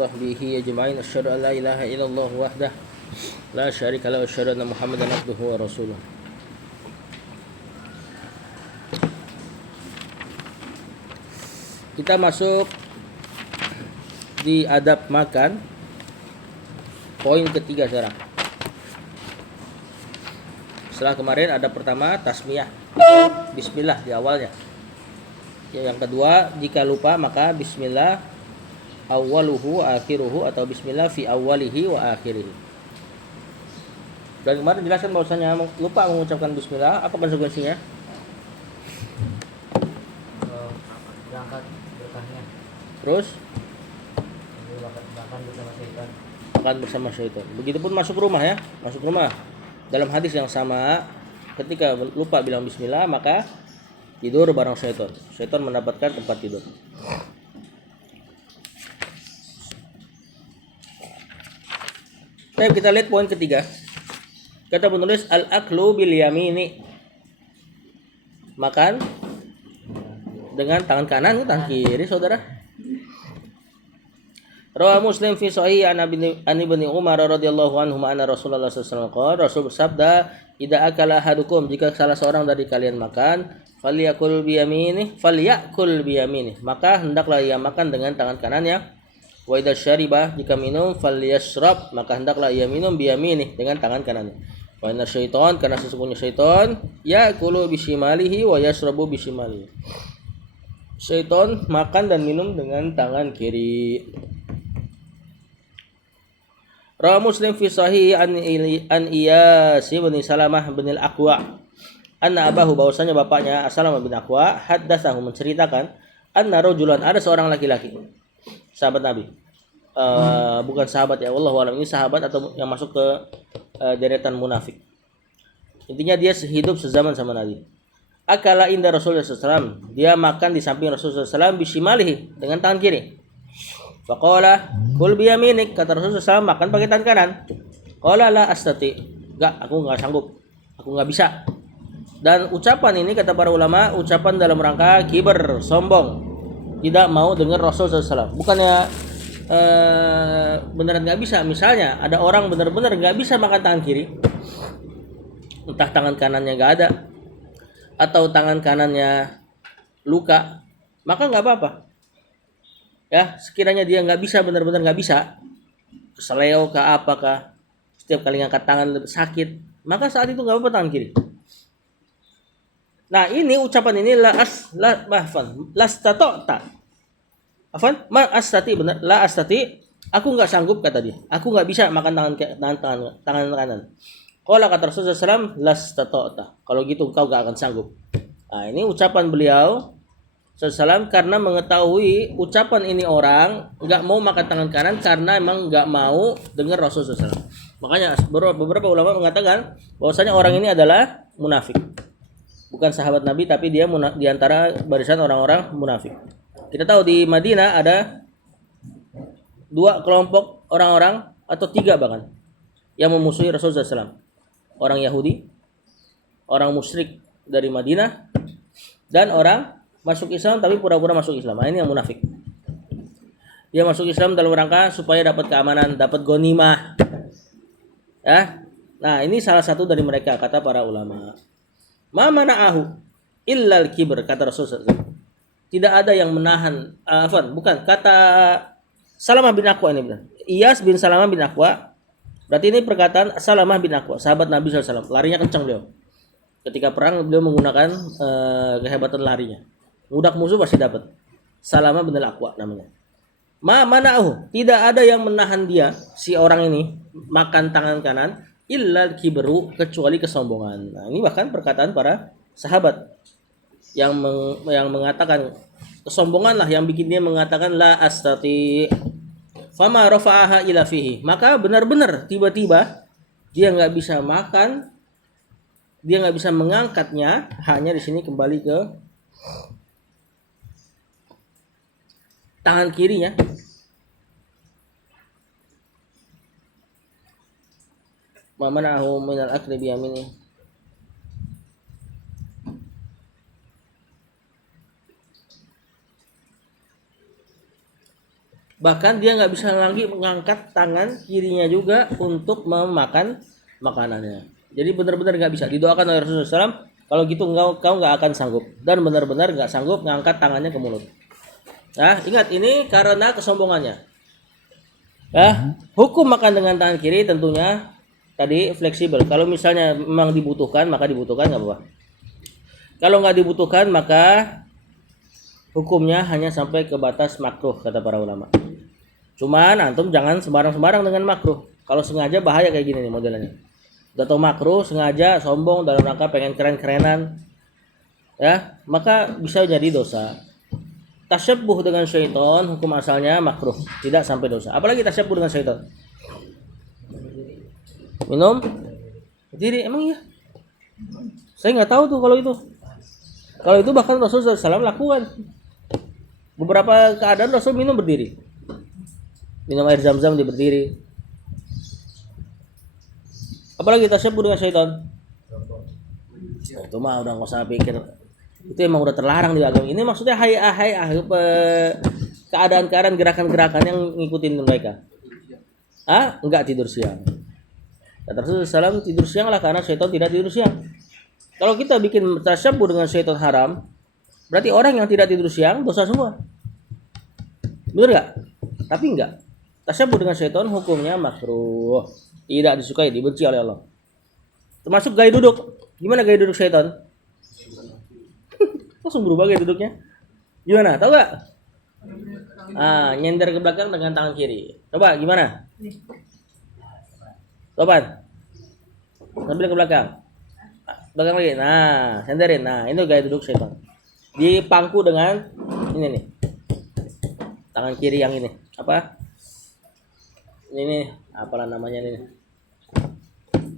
sahbihi ajma'in. Asyhadu an la ilaha illallah wahdah la syarika lahu wa asyhadu anna Muhammadan abduhu wa rasuluh. Kita masuk di adab makan. Poin ketiga sekarang. Setelah kemarin adab pertama tasmiyah atau bismillah di awalnya. Yang kedua, jika lupa maka bismillah awwaluhu wa akhiruhu atau bismillah fi awwalihi wa akhirihi. Dan kemarin jelaskan bahwasanya lupa mengucapkan bismillah, apa konsekuensinya? Berangkat berkahnya. Terus makan bersama syaitan. Makan bersama syaitan. Begitupun masuk rumah ya, masuk rumah. Dalam hadis yang sama, ketika lupa bilang bismillah maka tidur bareng syaitan. Syaitan mendapatkan tempat tidur. Baik, kita lihat poin ketiga. Kata penulis al-aklu bil yamini. Makan dengan tangan kanan, tangan kiri, saudara. Rawah Muslim fi sahih an Ibnu Umar radhiyallahu anhu anna Rasulullah sallallahu alaihi wasallam Rasul bersabda, "Idza akala ahadukum, jika salah seorang dari kalian makan, falyakul biyaminih, maka hendaklah ia makan dengan tangan kanannya. Wa idza syariba, jika minum, falyashrab, maka hendaklah ia minum biyaminih dengan tangan kanannya. Wa inna syaitan, karena sesungguhnya syaitan, ya'kulu bishimalihi wa yashrabu bishimalihi. Syaitan makan dan minum dengan tangan kiri." Rawa Muslim fi sahih an Iyas bin Salamah bin al-Aqwa anna abahu, bahwasanya bapaknya Salamah bin Aqwa haddatsahu, menceritakan, anna rajulan, ada seorang laki-laki sahabat Nabi, bukan sahabat ya, wallahu alam, ini sahabat atau yang masuk ke deretan munafik. Intinya dia hidup sezaman sama Nabi. Akala inda Rasulullah SAW, dia makan di samping Rasulullah SAW bishimalihi, dengan tangan kiri. Faqala kul biyaminik, kata Rasulullah SAW, makan pakai tangan kanan. Qala la astati, aku enggak sanggup, aku enggak bisa. Dan ucapan ini kata para ulama, ucapan dalam rangka kiber, sombong, tidak mau dengar Rasulullah SAW. Bukannya beneran enggak bisa. Misalnya ada orang benar-benar enggak bisa makan tangan kiri, entah tangan kanannya enggak ada atau tangan kanannya luka, maka enggak apa-apa. Ya, sekiranya dia nggak bisa, benar-benar nggak bisa, seleo kah apakah, setiap kali ngangkat tangan sakit, maka saat itu nggak apa-apa tangan kiri. Nah, ini ucapan ini benar, la astati, aku nggak sanggup, kata dia, aku nggak bisa makan tangan kanan. Qala, kata Rasulullah SAW, lastata'ta, kalau gitu engkau nggak akan sanggup. Nah, ini ucapan beliau Sallam, karena mengetahui ucapan ini orang nggak mau makan tangan kanan karena emang nggak mau dengar Rasulullah SAW. Makanya beberapa ulama mengatakan bahwasanya orang ini adalah munafik, bukan sahabat Nabi, tapi dia di antara barisan orang-orang munafik. Kita tahu di Madinah ada 2 kelompok orang-orang, atau 3 bahkan, yang memusuhi Rasulullah SAW. Orang Yahudi, orang musyrik dari Madinah, dan orang masuk Islam tapi pura-pura masuk Islam. Nah, ini yang munafik. Dia masuk Islam dalam rangka supaya dapat keamanan, dapat ghanimah. Ya. Nah, ini salah satu dari mereka, kata para ulama. Ma mana'ahu illal kibr, kata Rasulullah SAW. Tidak ada yang menahan, bukan, kata Salamah bin Aqwa ini benar. Iyas bin Salamah bin Aqwa. Berarti ini perkataan Salamah bin Aqwa, sahabat Nabi SAW. Larinya kencang beliau. Ketika perang beliau menggunakan kehebatan larinya. Mudak musuh pasti dapat. Salamah bin Al-Aqwa namanya. Ma mana'ahu, tidak ada yang menahan dia, si orang ini, makan tangan kanan, illal kibru, kecuali kesombongan. Nah, ini bahkan perkataan para sahabat yang mengatakan kesombonganlah yang bikin dia mengatakan la astati. Fama rafa'aha ila fihi, maka benar-benar tiba-tiba dia nggak bisa makan, dia nggak bisa mengangkatnya, hanya di sini kembali ke tangan kirinya. Mamanahu minal akli biyamini. Bahkan dia nggak bisa lagi mengangkat tangan kirinya juga untuk memakan makanannya. Jadi benar-benar nggak bisa. Didoakan oleh Rasulullah SAW, kalau gitu kau nggak akan sanggup. Dan benar-benar nggak sanggup mengangkat tangannya ke mulut. Nah, ingat ini karena kesombongannya. Ya, hukum makan dengan tangan kiri tentunya tadi fleksibel. Kalau misalnya memang dibutuhkan, maka dibutuhkan nggak apa-apa. Kalau nggak dibutuhkan, maka hukumnya hanya sampai ke batas makruh kata para ulama. Cuman antum jangan sembarang-sembarang dengan makruh. Kalau sengaja bahaya kayak gini nih modelnya. Udah tau makruh, sengaja sombong dalam rangka pengen keren-kerenan, ya, maka bisa jadi dosa. Tasyabbuh dengan syaitan hukum asalnya makruh, tidak sampai dosa. Apalagi tasyabbuh dengan syaitan. Minum berdiri, emang iya? Saya nggak tahu tuh kalau itu. Kalau itu bahkan Rasulullah SAW lakukan. Beberapa keadaan Rasul minum berdiri. Minum air zam-zam dia berdiri. Apalagi tasyabbuh dengan syaitan. Itu mah udah nggak usah pikir. Itu emang udah terlarang di agama. Ini maksudnya keadaan-keadaan gerakan-gerakan yang ngikutin mereka. Enggak tidur siang. Kata Rasulullah SAW, tidur siang lah karena syaitan tidak tidur siang. Kalau kita bikin tasyabbuh dengan syaitan haram, berarti orang yang tidak tidur siang dosa semua. Benar nggak? Tapi enggak. Tasyabbuh dengan syaitan hukumnya makruh, tidak disukai, dibenci oleh Allah. Termasuk gaya duduk. Gimana gaya duduk syaitan? Langsung berubah gaya duduknya. Gimana? Tahu nggak? Nyender ke belakang dengan tangan kiri. Coba gimana? Coba. Sambil ke belakang. Belakang lagi. Nah, senderin. Nah, ini gaya duduk syaitan. Dipangku dengan ini nih. Tangan kiri yang ini. Apa? Ini nih, apalah namanya ini.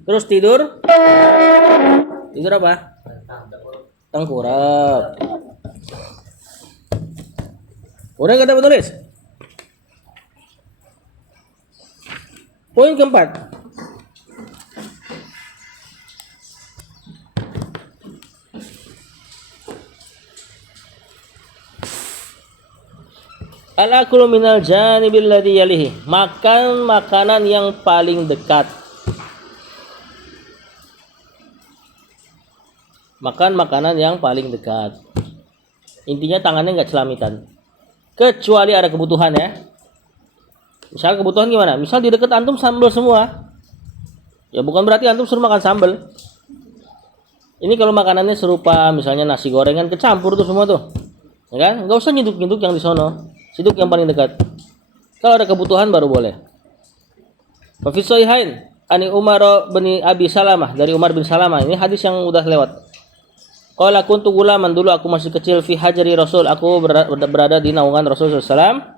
Terus tidur. Tidur apa? Tengkurap. Udah nggak dapat tulis? Poin keempat. Al-akulu minal janibil ladzi yalihi. Makan makanan yang paling dekat. Makan makanan yang paling dekat. Intinya tangannya nggak celamitan. Kecuali ada kebutuhan ya. Misal kebutuhan gimana? Misal di dekat antum sambal semua. Ya bukan berarti antum suruh makan sambal. Ini kalau makanannya serupa misalnya nasi gorengan kecampur tuh semua tuh. Ya kan? Nggak usah nyiduk-nyiduk yang di sono. Siduk yang paling dekat. Kalau ada kebutuhan baru boleh. Wa fi sahihain ani Umar bin Abi Salamah, dari Umar bin Salamah. Ini hadis yang udah lewat. Qala kuntu gulaman, dulu aku masih kecil, fi hajri Rasul, aku berada di naungan Rasulullah SAW.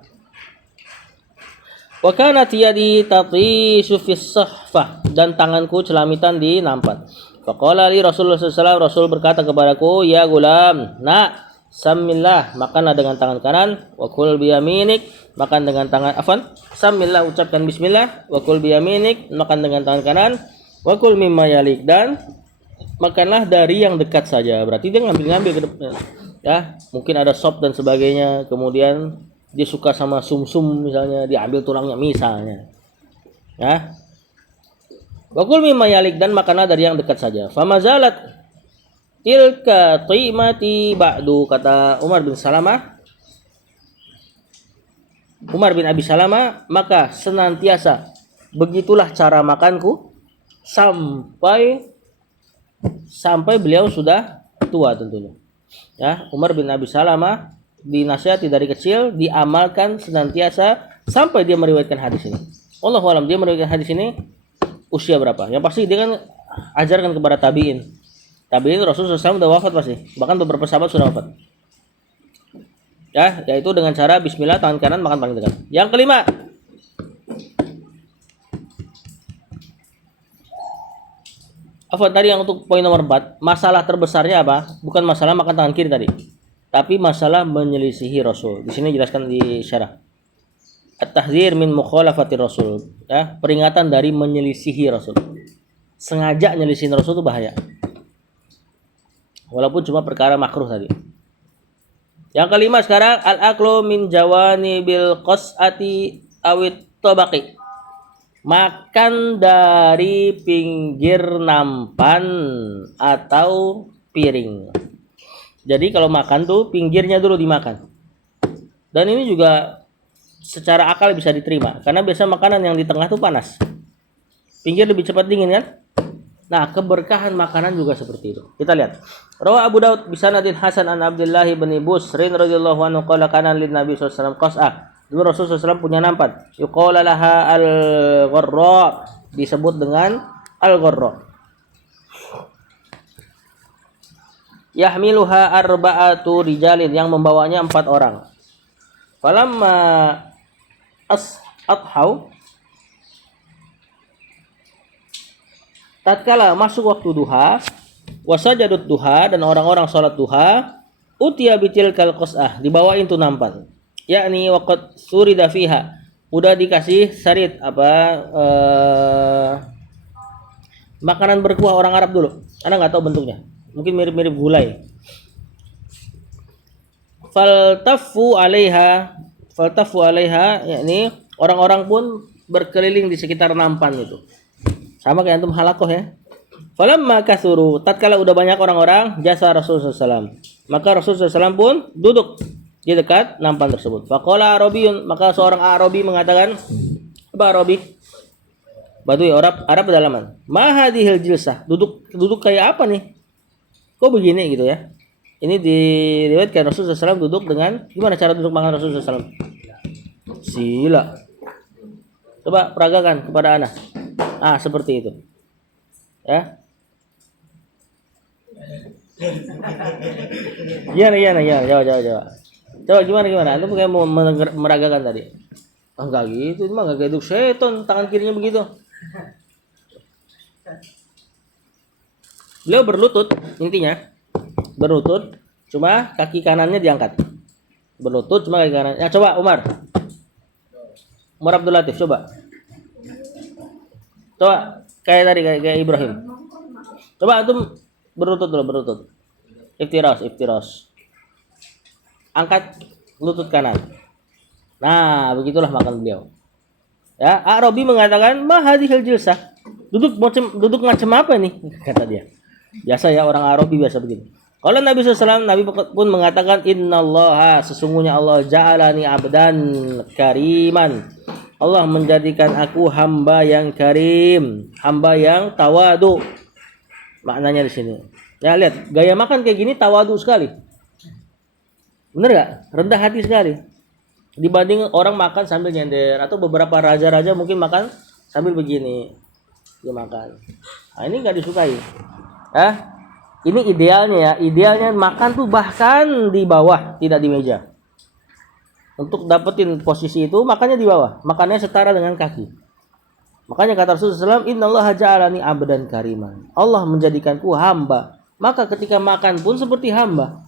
Wa kanat yadi tatishu fi sahfah, dan tanganku celamitan di nampan. Faqala li Rasulullah SAW, Rasul berkata kepadaku, ya gulam, nak, samillah, makanlah dengan tangan kanan, wa kul biyaminik, makan dengan tangan samillah, ucapkan bismillah, wa kul biyaminik, makan dengan tangan kanan, wa kul mimma yalik, dan makanlah dari yang dekat saja. Berarti dia ngambil ke depan. Ya, mungkin ada sop dan sebagainya, kemudian dia suka sama sumsum misalnya, diambil tulangnya misalnya. Ya. Wa kul mimma yalik, dan makanlah dari yang dekat saja. Famazalat tilka qimati ba'du, kata Umar bin Abi Salamah, maka senantiasa begitulah cara makanku sampai beliau sudah tua tentunya. Ya, Umar bin Abi Salamah dinasihati dari kecil, diamalkan senantiasa sampai dia meriwayatkan hadis ini. Wallahu alam, dia meriwayatkan hadis ini usia berapa? Yang pasti dia kan ajarkan kepada tabi'in. Tabi'in Rasulullah SAW sudah wafat pasti. Bahkan beberapa sahabat sudah wafat. Ya, yaitu dengan cara bismillah, tangan kanan makan paling dekat. Yang kelima. Tadi yang untuk poin nomor 4, masalah terbesarnya apa? Bukan masalah makan tangan kiri tadi, tapi masalah menyelisihi Rasul. Di sini jelaskan di syarah. At-tahdzir min mukhalafati Rasul. Ya, peringatan dari menyelisihi Rasul. Sengaja nyelisihin Rasul itu bahaya. Walaupun cuma perkara makruh tadi. Yang kelima sekarang al-aklu min jawanibil qas'ati awit tabaqi. Makan dari pinggir nampan atau piring. Jadi kalau makan tuh pinggirnya dulu dimakan. Dan ini juga secara akal bisa diterima karena biasa makanan yang di tengah tuh panas. Pinggir lebih cepat dingin kan? Nah, keberkahan makanan juga seperti itu. Kita lihat. Rawa Abu Daud bi sanadin hasan an Abdullah bin Busrin radhiyallahu anhu qala kana lin Nabi sallallahu alaihi wasallam qas'ah. Dulu Rasulullah SAW punya nampan. Yuqala laha al-gharra, disebut dengan al-gharra. Yahmiluha arba'atu rijalin, yang membawanya 4 orang. Falamma adhau, tatkala masuk waktu duha, wasajadut duha, dan orang-orang sholat duha, utiya bitilkal qas'ah, dibawain tuh nampan. Yakni waqad surida fiha, udah dikasih sarid makanan berkuah orang Arab dulu. Anda nggak tahu bentuknya, mungkin mirip-mirip gulai. Faltafu alaiha, yakni orang-orang pun berkeliling di sekitar nampan itu. Sama kayak antum halakoh ya. Falamma kasuru, tatkala udah banyak orang-orang, jasa Rasulullah SAW. Maka Rasulullah SAW pun duduk di dekat nampan tersebut. Faqala Arabiyun, maka seorang Arabi mengatakan, apa Arabi? Badui, Arab pedalaman. Ma hadhil jilsah, duduk kayak apa nih? Kok begini gitu ya? Ini diriwayatkan Rasulullah SAW duduk dengan, gimana cara duduk makan Rasulullah SAW? Sila. Coba peragakan kepada anak. Seperti itu. Ya. Gimana, jawab. Coba gimana? Antum kayak mau meragakan tadi. Enggak gitu, itu mah enggak kayak seton, tangan kirinya begitu. Beliau berlutut, intinya. Berlutut, cuma kaki kanannya diangkat. Berlutut, cuma kaki kanan. Ya coba Umar Abdul Latif, coba kayak tadi, kayak Ibrahim. Coba antum berlutut. Iftiras. Angkat lutut kanan. Nah, begitulah makan beliau. Ya, Arabi mengatakan, "Ma hadhil jilsah?" Duduk macam apa nih? Kata dia. Biasa ya, orang Arabi biasa begitu. Kalau Nabi SAW, Nabi pun mengatakan, "Innallaha, sesungguhnya Allah ja'alani abdan kariman." Allah menjadikan aku hamba yang karim, hamba yang tawadu. Maknanya di sini. Ya lihat, gaya makan kayak gini tawadu sekali. Bener gak? Rendah hati sekali. Dibanding orang makan sambil nyender, atau beberapa raja-raja mungkin makan sambil begini. Dia makan. Nah, ini gak disukai. Ini idealnya ya. Idealnya makan tuh bahkan di bawah, tidak di meja. Untuk dapetin posisi itu, makannya di bawah. Makannya setara dengan kaki. Makanya kata Rasulullah SAW, "Innallaha ja'alani abdan kariman." Allah menjadikanku hamba. Maka ketika makan pun seperti hamba.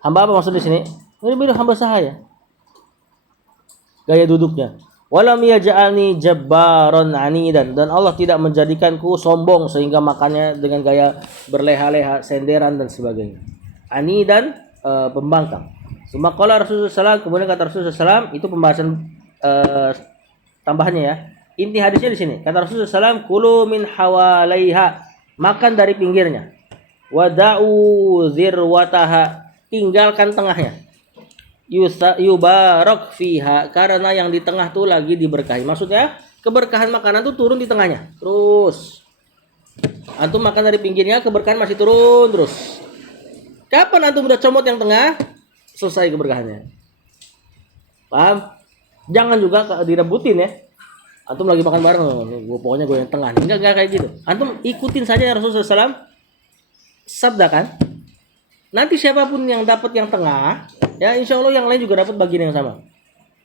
Hamba apa maksud di sini? Mirip-mirip hamba sahaya. Gaya duduknya. Walam yaj'alni jabbaron anidan, dan Allah tidak menjadikanku sombong sehingga makannya dengan gaya berleha-leha, senderan dan sebagainya. Anidan, pembangkang. Qala Rasulullah SAW, kemudian kata Rasulullah SAW, itu pembahasan tambahannya ya. Inti hadisnya di sini. Kata Rasulullah SAW, "Kulu min hawalaiha," makan dari pinggirnya. Wada'u zirwataha, tinggalkan tengahnya. Yubarak fiha, karena yang di tengah tuh lagi diberkahi. Maksudnya keberkahan makanan tuh turun di tengahnya. Terus antum makan dari pinggirnya, keberkahan masih turun terus. Kapan antum udah comot yang tengah, selesai keberkahannya. Paham? Jangan juga direbutin ya. Antum lagi makan bareng, pokoknya gue yang tengah. Enggak kayak gitu. Antum ikutin saja yang Rasulullah SAW sabdakan. Nanti siapapun yang dapat yang tengah, ya insya Allah yang lain juga dapat bagian yang sama.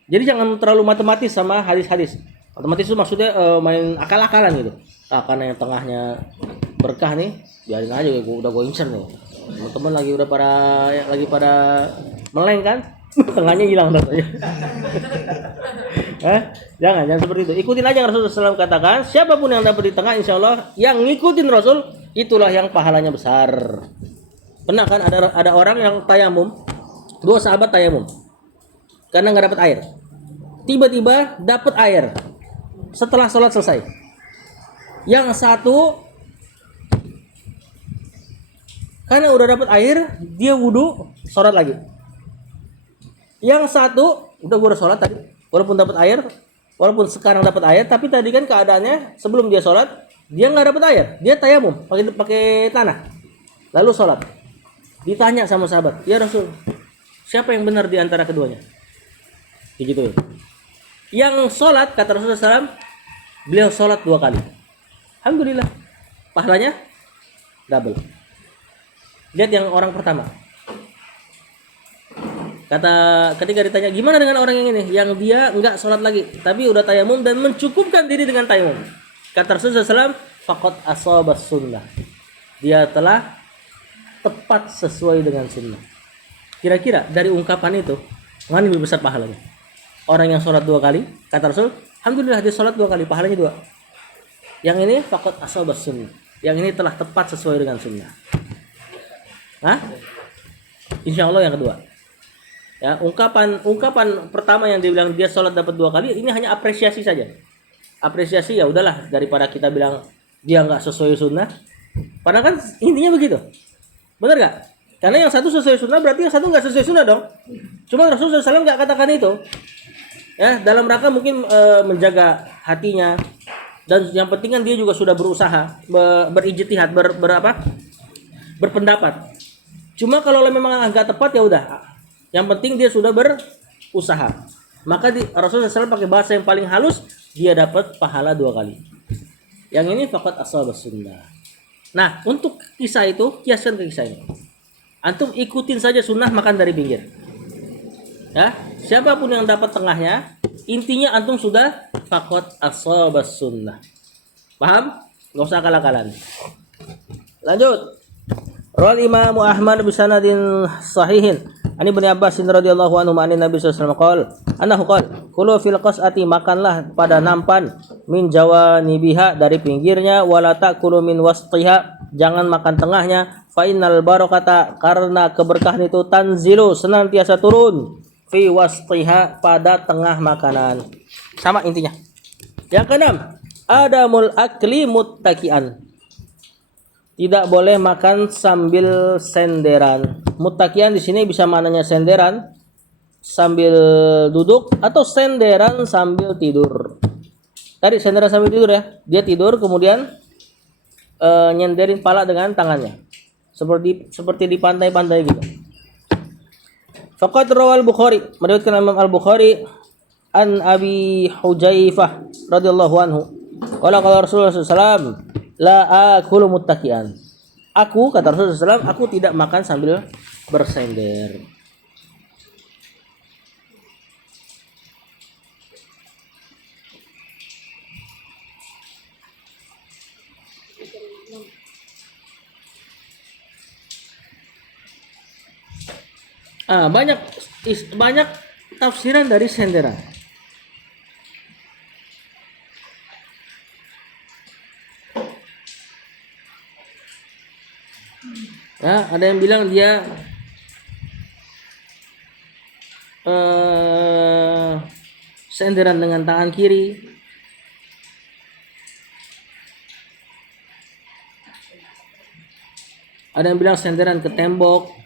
Jadi jangan terlalu matematis sama hadis-hadis. Matematis itu maksudnya main akal-akalan gitu. Karena yang tengahnya berkah nih, biarin aja, udah gue incer nih. Teman-teman lagi pada meleng kan, tengahnya hilang saja. Jangan seperti itu. Ikutin aja yang Rasulullah SAW katakan. Siapapun yang dapat di tengah, insya Allah yang ngikutin Rasul, itulah yang pahalanya besar. Pernah kan ada orang yang tayamum, Dua sahabat tayamum karena nggak dapat air. Tiba-tiba dapat air setelah sholat selesai. Yang satu karena udah dapat air, dia wudhu, sholat lagi. Yang satu udah gue udah sholat tadi, walaupun dapat air, walaupun sekarang dapat air, tapi tadi kan keadaannya sebelum dia sholat dia nggak dapat air, dia tayamum pakai tanah, lalu sholat. Ditanya sama sahabat, ya Rasul, siapa yang benar di antara keduanya? Begitu. Yang sholat kata Rasulullah SAW, beliau sholat 2 kali. Alhamdulillah, pahalanya double. Lihat yang orang pertama. Ketika ditanya gimana dengan orang yang ini, yang dia enggak sholat lagi, tapi udah tayamum dan mencukupkan diri dengan tayamum. Kata Rasulullah SAW, faqad asabas sunnah. Dia telah tepat sesuai dengan sunnah. Kira-kira dari ungkapan itu, mana lebih besar pahalanya? Orang yang sholat 2 kali, kata Rasul, alhamdulillah dia sholat 2 kali, pahalanya 2. Yang ini faqad asabas sunnah. Yang ini telah tepat sesuai dengan sunnah. Hah? Insya Allah yang kedua. Ya, ungkapan pertama yang dibilang dia sholat dapat 2 kali, ini hanya apresiasi saja. Apresiasi ya udahlah, daripada kita bilang dia nggak sesuai sunnah. Padahal kan intinya begitu. Benar nggak? Karena yang satu sesuai sunnah berarti yang satu nggak sesuai sunnah dong. Cuma Rasulullah SAW nggak katakan itu. Ya, dalam rangka mungkin menjaga hatinya, dan yang penting kan dia juga sudah berusaha berijtihad, berpendapat. Cuma kalau memang nggak tepat ya udah. Yang penting dia sudah berusaha. Maka Rasulullah SAW pakai bahasa yang paling halus, dia dapat pahala 2 kali. Yang ini faqad asabas sunnah. Nah, untuk kisah itu, kiaskan ke kisah ini. Antum ikutin saja sunnah makan dari pinggir. Ya, siapapun yang dapat tengahnya, intinya antum sudah faqad asabas sunnah. Paham? Enggak usah akal-akalan. Lanjut. Rawal Imam Ahmad bi sanadin sahihin. Ani Ibnu Abbas radhiyallahu anhu an Nabi sallallahu alaihi wasallam qol, annahu qol, kulu fil qas'ati, makanlah pada nampan, min jawanibiha, dari pinggirnya, wala ta'kulu min wastiha, jangan makan tengahnya, fa innal barakata, karena keberkahan itu, tanzilu, senantiasa turun, fi wastiha, pada tengah makanan. Sama intinya. Yang keenam, adamul akli muttaki'an. Tidak boleh makan sambil senderan. Muttakian di sini bisa maknanya senderan sambil duduk atau senderan sambil tidur. Tadi senderan sambil tidur ya. Dia tidur kemudian nyenderin pala dengan tangannya. Seperti di pantai-pantai gitu. Faqad rawal Bukhari, meriwayatkan Imam Al-Bukhari an Abi Hujaifah radhiyallahu anhu. Qala Rasulullah sallallahu alaihi wasallam, la akulu muttakian. Aku, kata Rasulullah SAW, aku tidak makan sambil bersender. Banyak tafsiran dari senderan. Ya, ada yang bilang dia senderan dengan tangan kiri. Ada yang bilang senderan ke tembok.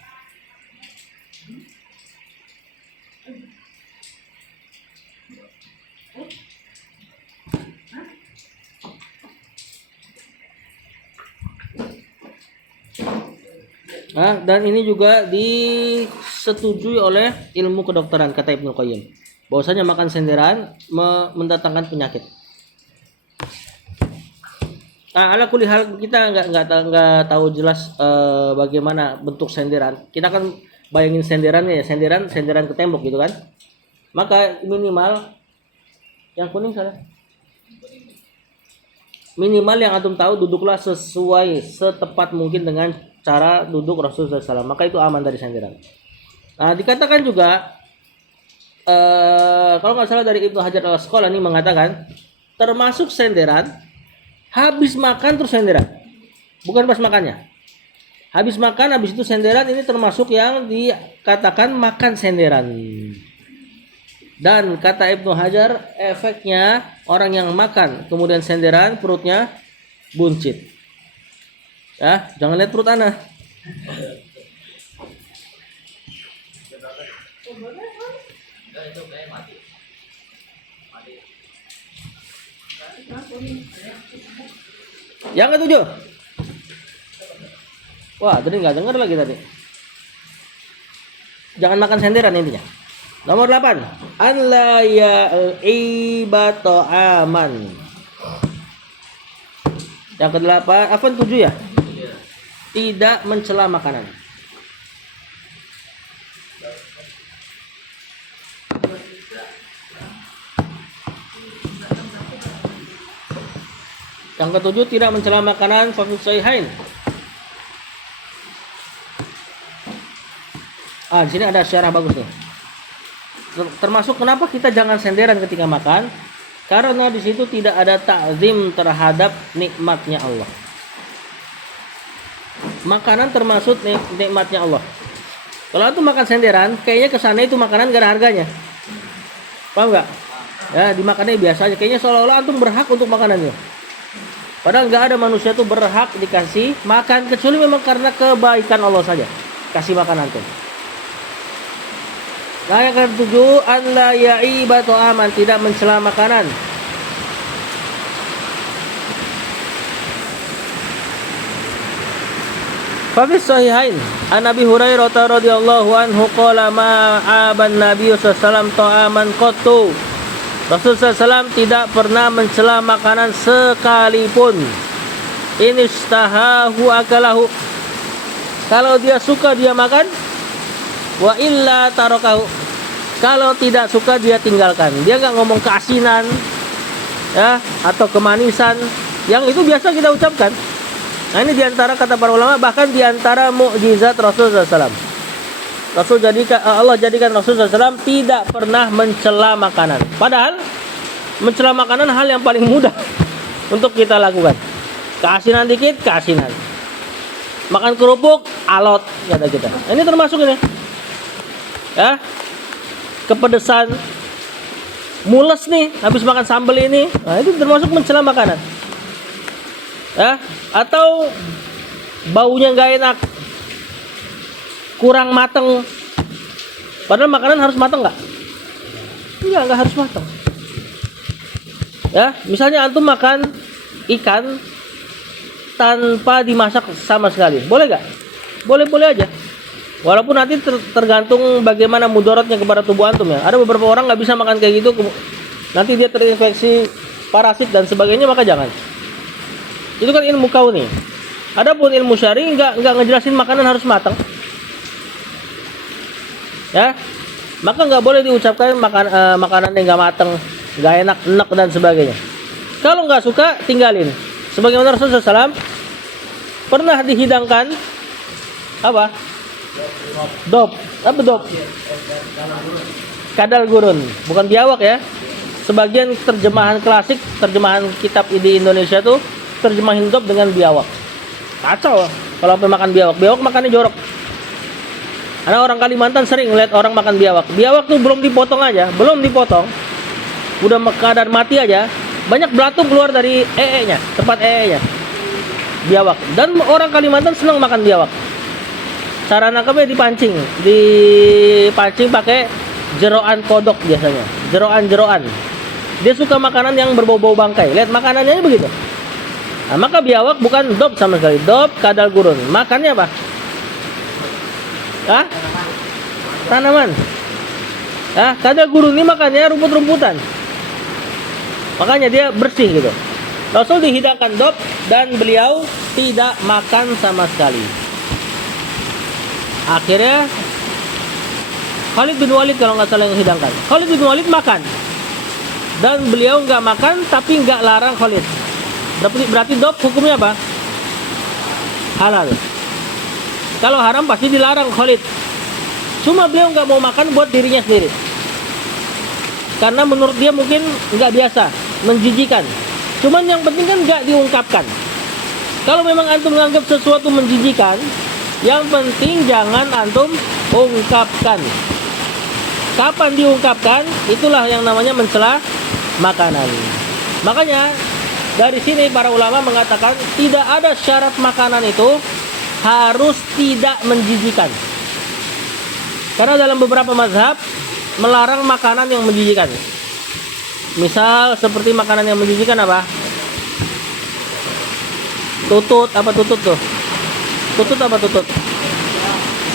Dan ini juga disetujui oleh ilmu kedokteran, kata Ibnu Qayyim, bahwasanya makan senderan mendatangkan penyakit. Ala kulli hal, kita nggak tahu jelas bagaimana bentuk senderan. Kita kan bayangin senderannya ya, senderan ke tembok gitu kan. Maka minimal yang kuning salah. Minimal yang antum tahu, duduklah sesuai setepat mungkin dengan cara duduk Rasulullah SAW, maka itu aman dari senderan. Nah, dikatakan juga kalau nggak salah dari Ibnu Hajar Al-Asqalani mengatakan, termasuk senderan habis makan terus senderan, bukan pas makannya. Habis makan, habis itu senderan, ini termasuk yang dikatakan makan senderan. Dan kata Ibnu Hajar, efeknya orang yang makan kemudian senderan perutnya buncit. Ya, jangan lihat perut Ana. Yang ketujuh. Wah, tadi nggak dengar lagi tadi. Jangan makan senderan intinya. Nomor 8. An la ya'ibata aman. Yang ke-8, apa 7 ya? Tidak mencela makanan. Yang ke-7 tidak mencela makanan fa fi sahihain. Di sini ada syarah bagus nih. Termasuk kenapa kita jangan senderan ketika makan? Karena di situ tidak ada ta'zim terhadap nikmatnya Allah. Makanan termasuk nikmatnya Allah. Kalau antum makan senderan, kayaknya kesana itu makanan gak ada harganya. Paham nggak? Ya, dimakannya biasa aja. Kayaknya seolah-olah antum berhak untuk makanannya. Padahal nggak ada manusia itu berhak dikasih makan kecuali memang karena kebaikan Allah saja. Kasih makan antum. Nah, yang ke-7, an la ya'iba ta'aman, tidak mencela makanan. Fa fi sahihain an Abi Hurairah radhiyallahu anhu qala ma aban Nabi sallallahu alaihi wasallam ta'aman qattu. Rasulullah SAW tidak pernah mencela makanan sekalipun. Inistahahu akalahu. Kalau dia suka dia makan, wa illa tarokahu. Kalau tidak suka dia tinggalkan. Dia nggak ngomong keasinan, ya, atau kemanisan. Yang itu biasa kita ucapkan. Nah, ini diantara kata para ulama, bahkan diantara mukjizat Rasulullah SAW. Allah jadikan Rasulullah SAW tidak pernah mencela makanan. Padahal mencela makanan hal yang paling mudah untuk kita lakukan. Keasinan dikit, keasinan. Makan kerupuk, alot, kata kita. Ini termasuk ini. Ya, kepedesan, mules nih habis makan sambal ini, nah itu termasuk mencela makanan. Ya, atau baunya nggak enak, kurang mateng. Padahal makanan harus mateng nggak? Nggak harus mateng. Ya, misalnya antum makan ikan tanpa dimasak sama sekali, boleh nggak? Boleh-boleh aja. Walaupun nanti tergantung bagaimana mudaratnya kepada tubuh antum ya. Ada beberapa orang nggak bisa makan kayak gitu, nanti dia terinfeksi parasit dan sebagainya, maka jangan. Itu kan ilmu kauni. Adapun ilmu syar'i nggak ngejelasin makanan harus matang. Ya, maka nggak boleh diucapkan makanan yang nggak matang, nggak enak, enak dan sebagainya. Kalau nggak suka tinggalin. Sebagaimana Rasulullah SAW pernah dihidangkan apa? Dop. Apa dop? Kadal gurun, bukan biawak ya. Sebagian terjemahan klasik, terjemahan kitab di Indonesia tuh terjemahin dop dengan biawak. Kacau kalau sampai makan biawak. Biawak makannya jorok. Karena orang Kalimantan sering lihat orang makan biawak. Biawak tuh belum dipotong aja, belum dipotong, udah keadaan mati aja, banyak belatung keluar dari ee-nya, tempat ee-nya. Biawak. Dan orang Kalimantan senang makan biawak. Cara nangkapnya dipancing pakai jeroan kodok biasanya, jeroan. Dia suka makanan yang berbau-bau bangkai. Lihat makanannya begitu. Nah, maka biawak bukan dop sama sekali. Dop kadal gurun. Makannya apa? Hah? Tanaman. Kadal gurun ini makannya rumput-rumputan. Makanya dia bersih gitu. Rasul dihidangkan dop dan beliau tidak makan sama sekali. Akhirnya Khalid bin Walid kalau nggak salah yang hidangkan. Khalid bin Walid makan dan beliau nggak makan tapi nggak larang Khalid. Berarti dop hukumnya apa? Halal. Kalau haram pasti dilarang Khalid. Cuma beliau nggak mau makan buat dirinya sendiri. Karena menurut dia mungkin nggak biasa, menjijikan. Cuman yang penting kan nggak diungkapkan. Kalau memang antum menganggap sesuatu menjijikan, Yang penting jangan antum ungkapkan. Kapan diungkapkan? Itulah yang namanya mencela makanan. Makanya dari sini para ulama mengatakan tidak ada syarat makanan itu harus tidak menjijikan. Karena dalam beberapa mazhab melarang makanan yang menjijikan. Misal seperti makanan yang menjijikan apa? Tutut, apa tutut tuh? Tutut apa tutut?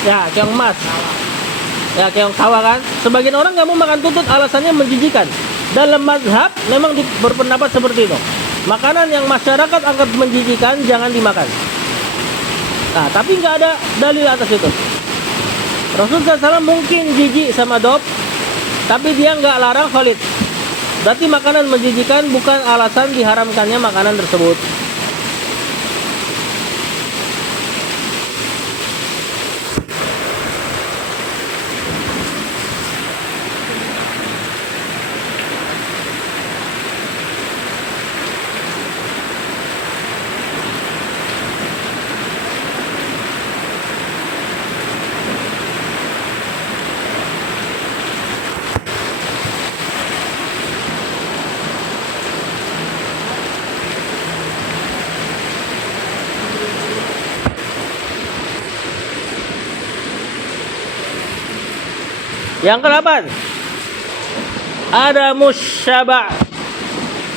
Ya, keong emas. Ya, keong sawah kan. Sebagian orang nggak mau makan tutut, alasannya menjijikan. Dalam mazhab memang berpendapat seperti itu. Makanan yang masyarakat anggap menjijikan jangan dimakan. Nah, tapi nggak ada dalil atas itu. Rasulullah SAW mungkin jijik sama dop, tapi dia nggak larang valid. Berarti makanan menjijikan bukan alasan diharamkannya makanan tersebut. Yang ke-8, ada musyaba',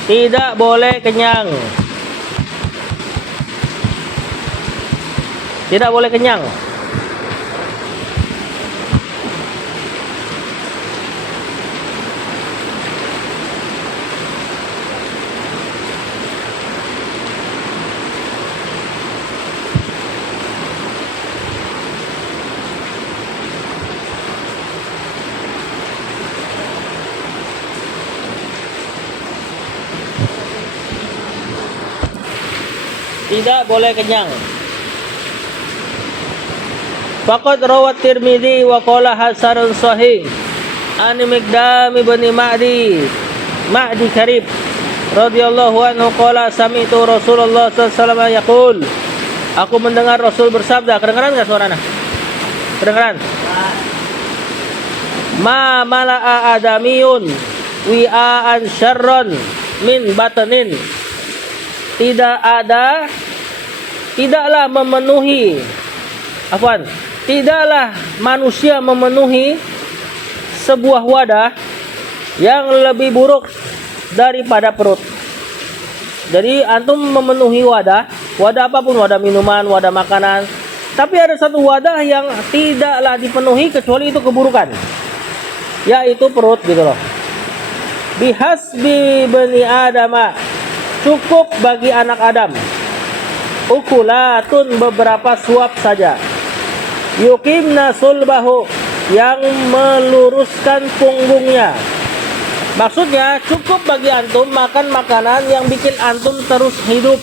tidak boleh kenyang. Tidak boleh kenyang. Tidak boleh kenyang. Faqad rawat Tirmidzi wa qala hasanun sahih an Miqdam ibn Ma'di Karib radhiyallahu anhu qala sami'tu Rasulullah sallallahu alaihi wasallam yaqul, aku mendengar Rasul bersabda. Kedengaran enggak suaranya? Kedengaran? Ma mala'a adamiyun wi'an syarron min batanin. Tidaklah manusia memenuhi sebuah wadah yang lebih buruk daripada perut. Jadi antum memenuhi wadah apapun, wadah minuman, wadah makanan, tapi ada satu wadah yang tidaklah dipenuhi kecuali itu keburukan, yaitu perut gitu loh. Bihasbi bani adama, cukup bagi anak Adam, ukulatun, beberapa suap saja, yuqimna sulbahu, yang meluruskan punggungnya. Maksudnya cukup bagi antum makan makanan yang bikin antum terus hidup.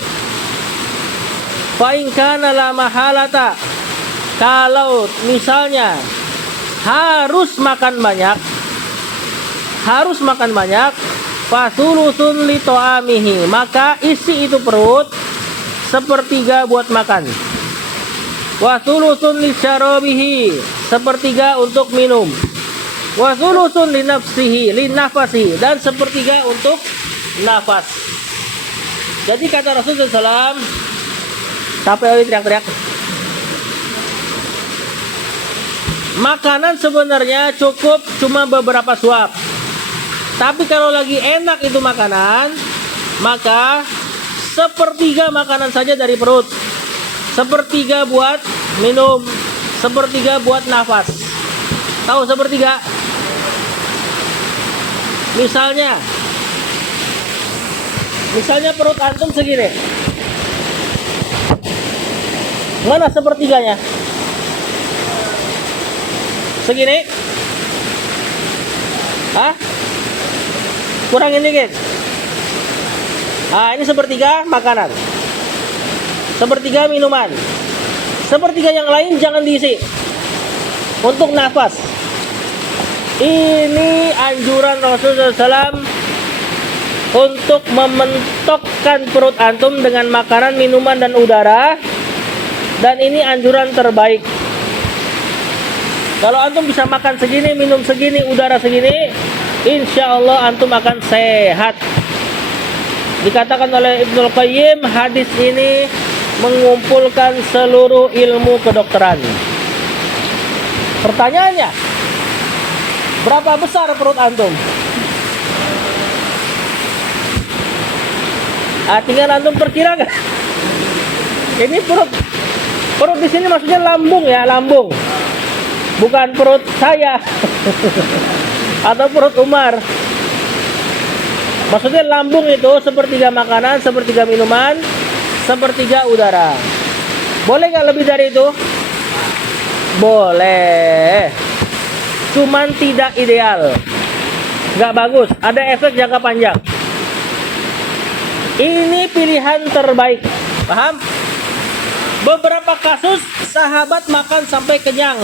Fa in kana la mahalata, kalau misalnya harus makan banyak, fasulusun li to'amihi, maka isi itu perut sepertiga buat makan. Wasulusun li syarabihi, sepertiga untuk minum. Wasulusun li nafasihi, dan sepertiga untuk nafas. Jadi kata Rasulullah SAW, sampai teriak-teriak, makanan sebenarnya cukup cuma beberapa suap. Tapi kalau lagi enak itu makanan, maka sepertiga makanan saja dari perut, sepertiga buat minum, sepertiga buat nafas. Tahu sepertiga? Misalnya perut antum segini, mana sepertiganya? Segini? Hah? Kurangin dikit. Ini sepertiga makanan, sepertiga minuman, sepertiga yang lain jangan diisi untuk nafas. Ini anjuran Rasulullah SAW untuk mementokkan perut antum dengan makanan, minuman, dan udara Dan ini anjuran terbaik. Kalau antum bisa makan segini, minum segini, udara segini, insya Allah antum akan sehat. Dikatakan oleh Ibnul Qayyim, hadis ini mengumpulkan seluruh ilmu kedokteran. Pertanyaannya, berapa besar perut antum? Tinggal antum perkirakan. Ini perut di sini maksudnya lambung ya, lambung. Bukan perut saya atau perut Umar. Maksudnya lambung itu sepertiga makanan, sepertiga minuman, sepertiga udara. Boleh nggak lebih dari itu? Boleh. Cuman tidak ideal. Nggak bagus. Ada efek jangka panjang. Ini pilihan terbaik. Paham? Beberapa kasus sahabat makan sampai kenyang.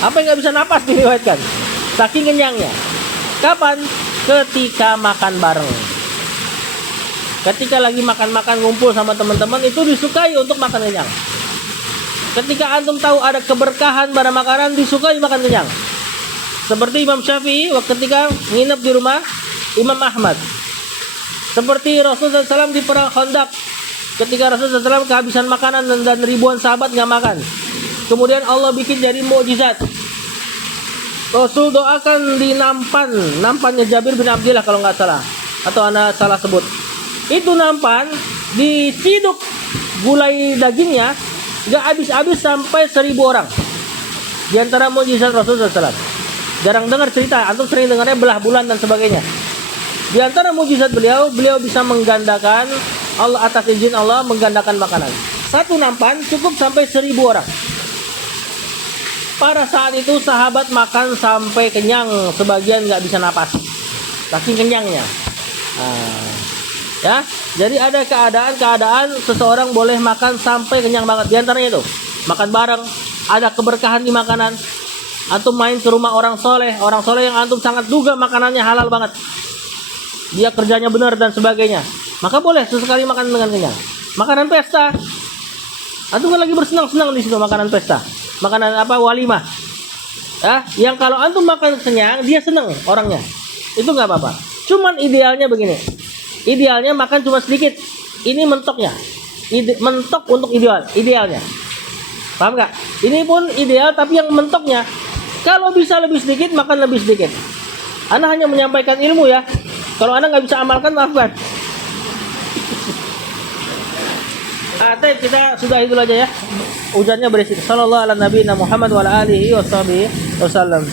Apa yang nggak bisa napas diriwayatkan? Saking kenyangnya. Kapan? Ketika makan bareng. Ketika lagi makan-makan ngumpul sama teman-teman, itu disukai untuk makan kenyang. Ketika antum tahu ada keberkahan pada makanan, disukai makan kenyang. Seperti Imam Syafi'i ketika nginep di rumah Imam Ahmad. Seperti Rasulullah SAW di perang Khandaq, ketika Rasulullah SAW kehabisan makanan dan ribuan sahabat nggak makan. Kemudian Allah bikin jadi mukjizat. Rasul doakan di nampannya Jabir bin Abdillah kalau nggak salah, atau anak salah sebut. Itu nampan diciduk gulai dagingnya nggak habis-habis sampai 1000 orang. Di antara mukjizat Rasulullah SAW. Jarang dengar cerita, antum sering dengarnya belah bulan dan sebagainya. Di antara mukjizat beliau bisa menggandakan, Allah atas izin Allah menggandakan makanan. Satu nampan cukup sampai 1000 orang. Pada saat itu sahabat makan sampai kenyang, sebagian nggak bisa napas, saking kenyangnya. Ya, jadi ada keadaan seseorang boleh makan sampai kenyang banget. Di antaranya itu makan bareng, ada keberkahan di makanan. Antum main ke rumah orang soleh yang antum sangat duga makanannya halal banget. Dia kerjanya benar dan sebagainya, maka boleh sesekali makan dengan kenyang. Makanan pesta, antum kan lagi bersenang-senang di situ, makanan pesta, makanan apa, walimah, ya, yang kalau antum makan kenyang dia seneng orangnya, itu nggak apa-apa. Cuman idealnya begini, idealnya makan cuma sedikit. Ini mentoknya, mentok untuk idealnya, paham nggak? Ini pun ideal, tapi yang mentoknya kalau bisa lebih sedikit makan lebih sedikit. Ana hanya menyampaikan ilmu ya. Kalau Anda nggak bisa amalkan, maafkan. Kita sudah itu aja ya. Hujannya berisik. Sallallahu ala nabiyina Muhammad wa ala alihi wasallam.